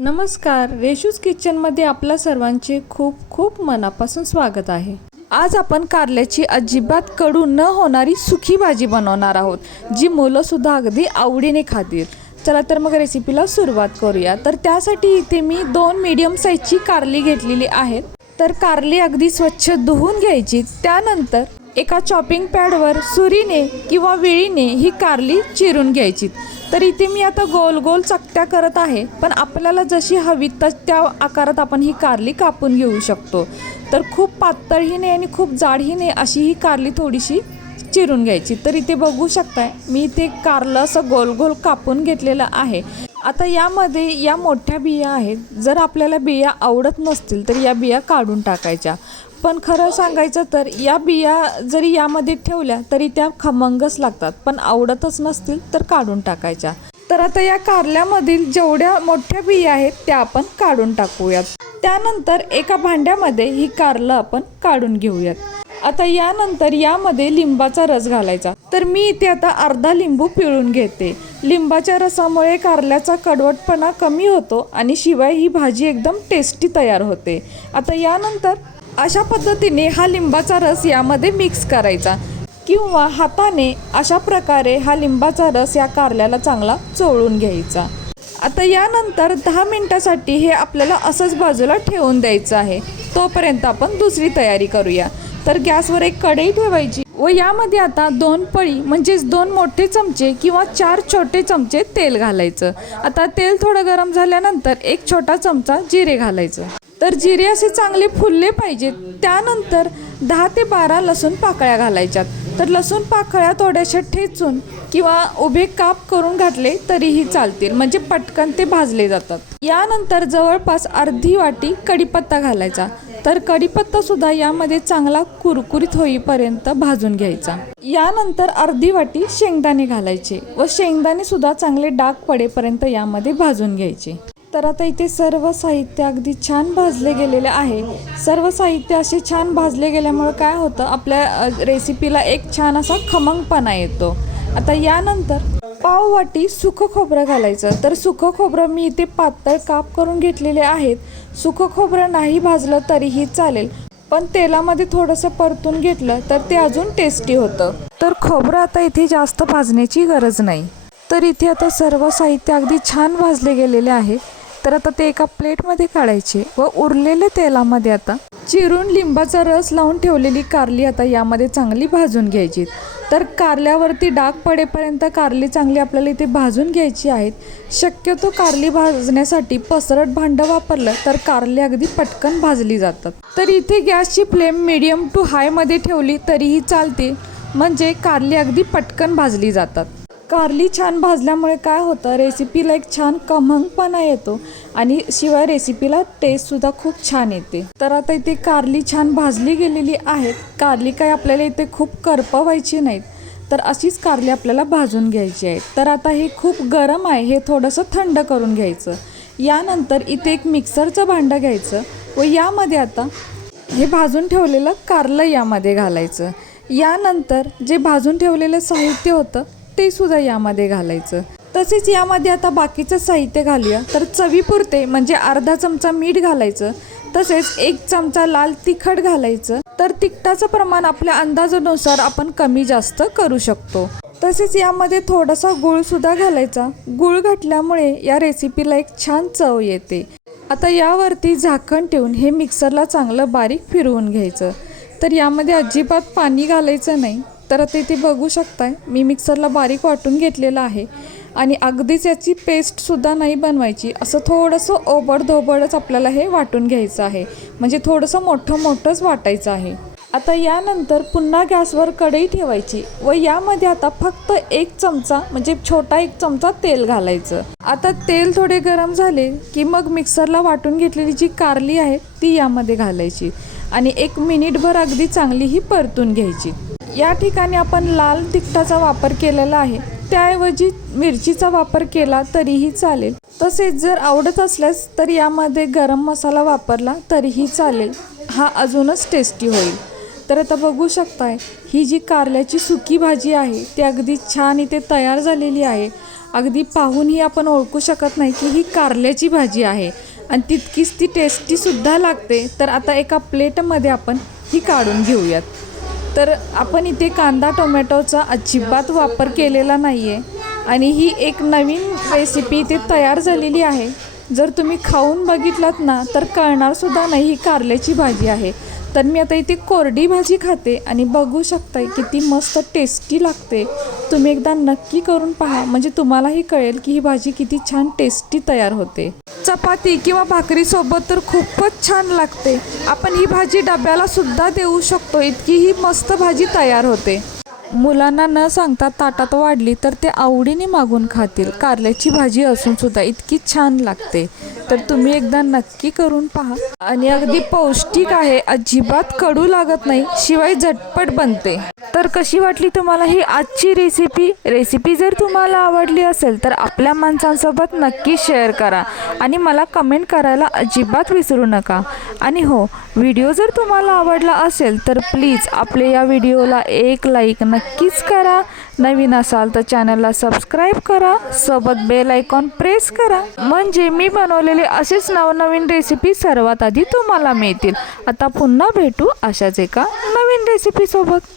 नमस्कार रेशूज किचनमध्ये आपल्या सर्वांचे खूप खूप मनापासून स्वागत आहे. आज आपण कारल्याची अजिबात कडू न होणारी सुखी भाजी बनवणार आहोत जी मुलंसुद्धा अगदी आवडीने खातील. चला तर मग रेसिपीला सुरुवात करूया. तर त्यासाठी इथे मी दोन मीडियम साईजची कारली घेतलेली आहेत. तर कारली अगदी स्वच्छ धुवून घ्यायची त्यानंतर एका चॉपिंग पॅडवर सुरीने किंवा विळीने ही कारली चिरून घ्यायची. तर इथे मी आता गोल गोल चकत्या करत आहे पण आपल्याला जशी हवी तस त्या आकारात आपण ही कारली कापून घेऊ शकतो. तर खूप पातळही नाही आणि खूप जाडही नाही अशी ही कारली थोडीशी चिरून घ्यायची. तर इथे बघू शकताय मी इथे कारलं असं गोल गोल कापून घेतलेलं आहे. आता यामध्ये या मोठ्या बिया आहेत. जर आपल्याला बिया आवडत नसतील तर या बिया काढून टाकायच्या. पण खरं सांगायचं तर या बिया जरी यामध्ये ठेवल्या तरी त्या खमंगच लागतात. पण आवडतच नसतील तर काढून टाकायच्या. तर आता या कारल्यामधील जेवढ्या मोठ्या बिया आहेत त्या आपण काढून टाकूयात. त्यानंतर एका भांड्यामध्ये ही कारलं आपण काढून घेऊयात. आता यानंतर यामध्ये लिंबाचा रस घालायचा. तर मी इथे आता अर्धा लिंबू पिळून घेते. लिंबाच्या रसामुळे कारल्याचा कडवटपणा कमी होतो आणि शिवाय ही भाजी एकदम टेस्टी तयार होते. आता यानंतर अशा पद्धतीने हा लिंबाचा रस यामध्ये मिक्स करायचा किंवा हाताने अशा प्रकारे हा लिंबाचा रस या कारल्याला चांगला चोळून घ्यायचा. आता यानंतर दहा मिनटासाठी हे आपल्याला असंच बाजूला ठेवून द्यायचं आहे. तोपर्यंत आपण दुसरी तयारी करूया. तर गॅसवर एक कढई ठेवायची. व यामध्ये आता दोन पळी म्हणजेच दोन मोठे चमचे किंवा चार छोटे चमचे तेल घालायचं. आता तेल थोडं गरम झाल्यानंतर एक छोटा चमचा जिरे घालायचं. तर जिरे असे चांगले फुलले पाहिजेत. त्यानंतर दहा ते बारा लसूण पाकळ्या घालायच्यात. तर लसूण पाकळ्या थोड्याशा ठेचून किंवा उभे काप करून घातले तरीही चालतील. म्हणजे पटकन ते भाजले जातात. यानंतर जवळपास अर्धी वाटी कढीपत्ता घालायचा. तर कढीपत्ता सुद्धा यामध्ये चांगला कुरकुरीत होईपर्यंत भाजून घ्यायचा. यानंतर अर्धी वाटी शेंगदाणे घालायचे व शेंगदाणे सुद्धा चांगले डाग पडेपर्यंत यामध्ये भाजून घ्यायचे. तर आता इथे सर्व साहित्य अगदी छान भाजले गेलेले आहे. सर्व साहित्य असे छान भाजले गेल्यामुळे काय होतं आपल्या रेसिपीला एक छान असा खमंगपणा येतो. आता यानंतर पाव वाटी सुकं खोबरं घालायचं. तर सुकं खोबरं मी इथे पातळ काप करून घेतलेले आहेत. सुकं खोबरं नाही भाजलं तरीही चालेल. पण तेलामध्ये थोडंसं परतून घेतलं तर ते अजून टेस्टी होतं. तर खोबरं आता इथे जास्त भाजण्याची गरज नाही. तर इथे आता सर्व साहित्य अगदी छान भाजले गेलेले आहे. तर आता ते एका प्लेटमध्ये काढायचे व उरलेल्या तेलामध्ये आता चिरून लिंबाचा रस लावून ठेवलेली कारली आता यामध्ये चांगली भाजून घ्यायची. तर कारल्यावरती डाग पडेपर्यंत कारली चांगली आपल्याला इथे भाजून घ्यायची आहेत. शक्यतो कारली भाजण्यासाठी पसरट भांडं वापरलं तर कारली अगदी पटकन भाजली जातात. तर इथे गॅसची फ्लेम मिडियम टू हायमध्ये ठेवली तरीही चालते. म्हणजे कारली अगदी पटकन भाजली जातात. कारली छान भाजल्यामुळे काय होतं रेसिपीला एक छान कमंगपणा येतो आणि शिवाय रेसिपीला टेस्टसुद्धा खूप छान येते. तर आता इथे कारली छान भाजली गेलेली आहेत. कारली काय आपल्याला इथे खूप करपवायची नाहीत. तर अशीच कारली आपल्याला भाजून घ्यायची आहे तर आता हे खूप गरम आहे हे थोडंसं थंड करून घ्यायचं. यानंतर इथे एक मिक्सरचं भांडं घ्यायचं व यामध्ये आता हे भाजून ठेवलेलं कारलं यामध्ये घालायचं. यानंतर जे भाजून ठेवलेलं साहित्य होतं ते सुद्धा यामध्ये घालायचं. तसेच यामध्ये आता बाकीचं साहित्य घालूया. तर चवीपुरते म्हणजे अर्धा चमचा मीठ घालायचं. तसेच एक चमचा लाल तिखट घालायचं. तर तिखटाचं प्रमाण आपल्या अंदाजानुसार आपण कमी जास्त करू शकतो. तसेच यामध्ये थोडासा गुळसुद्धा घालायचा. गुळ घातल्यामुळे या रेसिपीला एक छान चव येते. आता यावरती झाकण ठेवून हे मिक्सरला चांगलं बारीक फिरवून घ्यायचं. तर यामध्ये अजिबात पाणी घालायचं नाही. तर आता इथे बघू शकताय. मी मिक्सरला बारीक वाटून घेतलेलं आहे. आणि अगदीच याची पेस्टसुद्धा नाही बनवायची. असं थोडंसं ओबड धोबडच आपल्याला हे वाटून घ्यायचं आहे. म्हणजे थोडंसं मोठं मोठंच वाटायचं आहे. आता यानंतर पुन्हा गॅसवर कढई ठेवायची व यामध्ये आता फक्त एक चमचा म्हणजे छोटा एक चमचा तेल घालायचं. आता तेल थोडे गरम झाले की मग मिक्सरला वाटून घेतलेली जी कारली आहे ती यामध्ये घालायची. आणि एक मिनिटभर अगदी चांगली ही परतून घ्यायची. या ठिकाणी आपण लाल तिखटाचा वापर केलेला आहे. त्याऐवजी मिरचीचा वापर केला तरीही चालेल. तसेच जर आवडत असल्यास तर यामध्ये गरम मसाला वापरला तरीही चालेल. हा अजूनच टेस्टी होईल. तर आता बघू शकताय ही जी कारल्याची सुकी भाजी आहे ती अगदी छान इथे तयार झालेली आहे. अगदी पाहूनही आपण ओळखू शकत नाही की ही कारल्याची भाजी आहे. आणि तितकीच ती टेस्टीसुद्धा लागते. तर आता एका प्लेटमध्ये आपण ही काढून घेऊयात. तर आपण इथे कांदा टोमॅटोचा अजिबात वापर केलेला नाही आहे आणि ही एक नवीन रेसिपी इथे तयार झालेली आहे. जर तुम्ही खाऊन बघितलात ना तर कळणारसुद्धा नाही ही कारल्याची भाजी आहे. तर मी आता इथे कोरडी भाजी खाते आणि बघू शकताय किती मस्त टेस्टी लागते. तुम्ही एकदा नक्की करून पहा. म्हणजे तुम्हालाही कळेल की ही भाजी किती छान टेस्टी तयार होते. चपाती किंवा भाकरीसोबत तर खूपच छान लागते. आपण ही भाजी डब्याला सुद्धा देऊ शकतो इतकी ही मस्त भाजी तयार होते. मुलांना न सांगता ताटात वाढली तर ते आवडीने मागून खातील. कारल्याची भाजी असून सुद्धा इतकी छान लागते. तर तुम्ही एकदा नक्की करून पहा. आणि अगदी पौष्टिक आहे अजिबात कडू लागत नाही शिवाय झटपट बनते. कशी वाटली तुम्हाला ही आजची रेसिपी रेसिपी जर तुम्हाला आवडली असेल तर आपल्या माणसांसोबत नक्की शेअर करा. आणि मला कमेंट करायला अजिबात विसरू नका. आणि हो व्हिडिओ जर तुम्हाला आवडला असेल तर प्लीज आपले या व्हिडिओला एक लाईक नक्कीच करा. नवीन असाल तर चॅनलला सबस्क्राईब करा. सोबत बेल आयकॉन प्रेस करा. म्हणजे मी बनवलेले असेच नवनवीन रेसिपी सर्वात आधी तुम्हाला मिळतील. आता पुन्हा भेटू अशाच एका नवीन रेसिपीसोबत